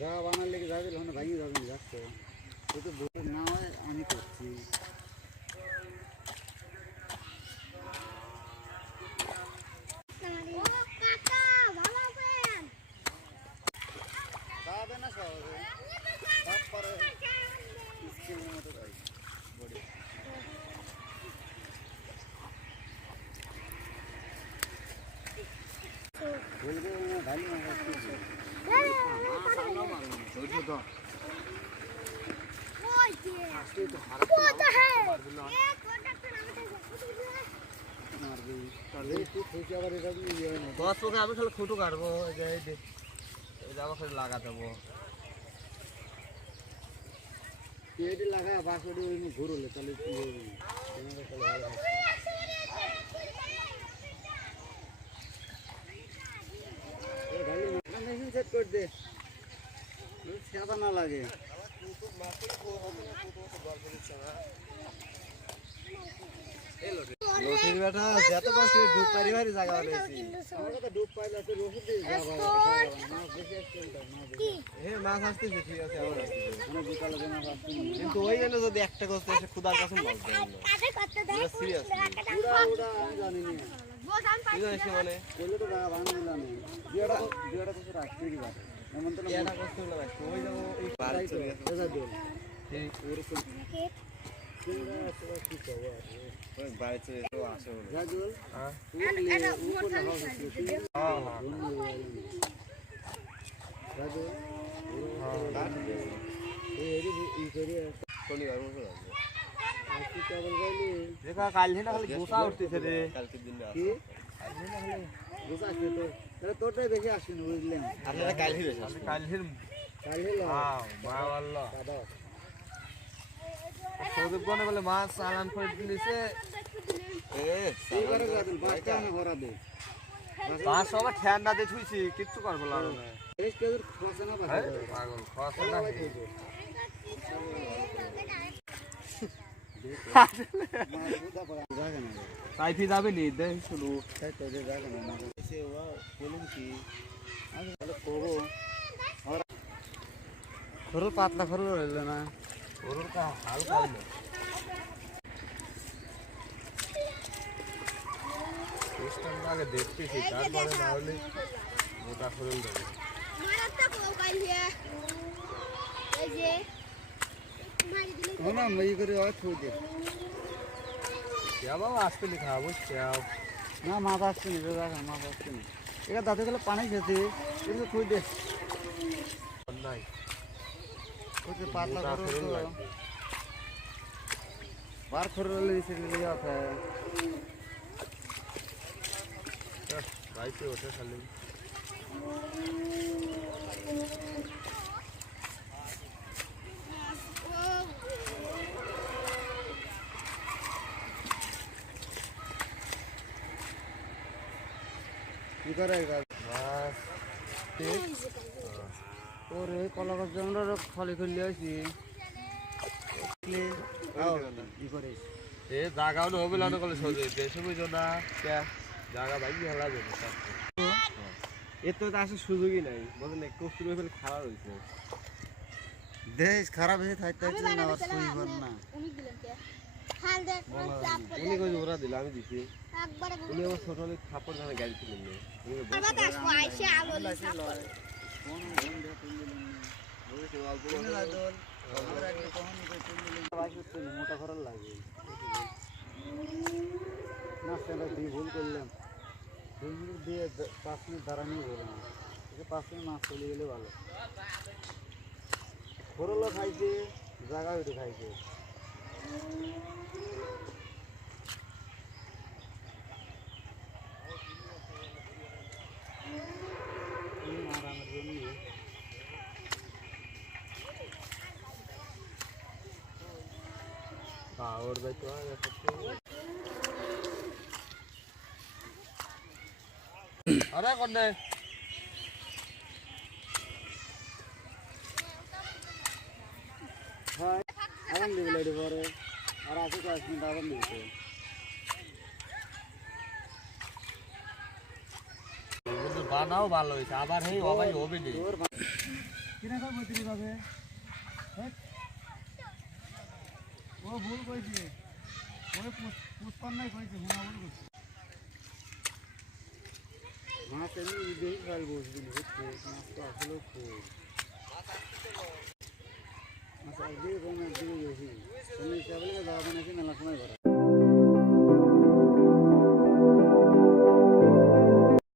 যা বানালে কি যাবে ওখানে ভাঙিয়ে যাবে না যাচ্ছে তো বলে না হয় আমি করছি যাবে না সহজে তারপরে স্কিলের মতো যাই বডি বলবে না ভালো না করছি সামনে মারো ধৈর্য ধর ওই যে আজকে তো খারাপ তো है एक कॉन्टैक्ट মারবি তাহলে তুই খুশি আবার এটা নিয়ে যাবে না বস ওকে আমি খালি ফটো কাটবো এই যে এটা আমাকে লাগা দেবো এটি লাগায় বাসড়ি ওই ঘুরলে তাহলে কি হবে এই ভাই মেশিন সেট করে দে সাদা না লাগে লোটির বেটা যত কষ্ট ডুব পারি ভারি জায়গা হইছে আমার কথা ডুব পাইলে তো রোহু দিয়ে যাবা না বেশি এক্সটেন্ড না হে মাছ আসতেছে ঠিক আছে আবার আসতেছে মানে বিকালে যেন আসছে কিন্তু ওই জন্য যদি একটা করতে এসে খুদার কাছে মাছ দেয় আগে করতে দেয় সিরিয়াস পুরা আমি জানি না বহুত আন পাই কি বলে বলে তো ভাঙ দিলাম বিয়াটা কিছু রাখতে দিবা এমন তো বিয়াটা করতে হলো ভাই ওই যাবো এই পারে চলে গেছে দোল এই ওরকম ওই বাইরে তো আসে জাদুল হ্যাঁ উপর না হবে হ্যাঁ হ্যাঁ জাদু হ্যাঁ এই এই করে কোনি আর বসে আছে আজকে কেবল গাইলি দেখা কাল হেনা খালি গোসা উঠতেছে রে কালকে দিন কি কাল হেনা খালি গোসা আসছে তো তাহলে তোরটাই বেশি আসছে না বুঝলেন আপনারা কাল হি বেশি আমি কাল হি হ্যাঁ মা আল্লাহ দাদা সৌদীপ কোনে বলে মাছ চালান করে দিয়েছে এ এইবারে গাদুল বাচ্চা না ভরা দে মাছ সব ঠান্ডা দিয়ে থুইছি কিচ্ছু করব না এই কেজুর খসে না ভাই পাগল খসে না সাইফি যাবে নি দে শুরু তাই তো যে জায়গা না এসে ওয়া বলুন কি আমি বলে করব আর খরল পাতলা খরল হইল না খরল কা হালকা হইল সিস্টেম আগে দেখতেছি তারপরে না হলে মোটা খরল দেবে মারাটা কোকাই হে এই যে মারি দিলে না মই করে আর থই দে क्या बाबा आस्ते लिखा वो क्या ना माँ बाप से नहीं होगा माँ बाप से नहीं एक दादे के लिए पानी देते इसको खोज दे नहीं कुछ पातला करो तो बार खोल ले इसे लिया था भाई से होते खाली কি করে বাস ওরে কলা গাছ আমরা খালি খুললে আছি কি করে এ জায়গাও না হবে না কলে সজে দেশে বুঝো না জায়গা ভাই ভালো যাবে এর তো আসলে সুযোগই নাই বলেন কষ্ট করে ফেলে খারাপ হয়েছে দেশ খারাপ হয়ে থাকতে না আর সুইবর না উনি কই ওরা দিল আমি দিছি উনি আমার ছোট হলে খাপড় জানা গাড়ি ছিল না বাতাস আইসে আলো সাপড় কোন কোন দে তুললেন ওই তো অল্প না দল আমরা একটা কোন কই তুললেন ভাই করতে মোটা করার লাগে না সেটা দি ভুল করলাম 2 মিনিট দিয়ে 5 মিনিট দাঁড়ানি বললাম এই 5 মিনিট মাছ চলে গেলে ভালো খরল খাইছে জায়গা হইতে খাইছে और भाई तो आ सकते अरे कौन है हां आराम दे लेडी परे और आके 5 मिनट आराम दे বানাও ভালো হইছে আবার হেই ও ভাই হবে নি কিনা কয় 35 হবে ও ভুল কইছে ওই 55 কইছে হুনা ভুল কইছে মাছ এমনি দেই গাল বসবি হচ্ছে মাছ তো আসলে খুব মাছ আগে কোন দিকে গেছি তুমি কেবল যাওয়া মানে কি মেলা সময় করা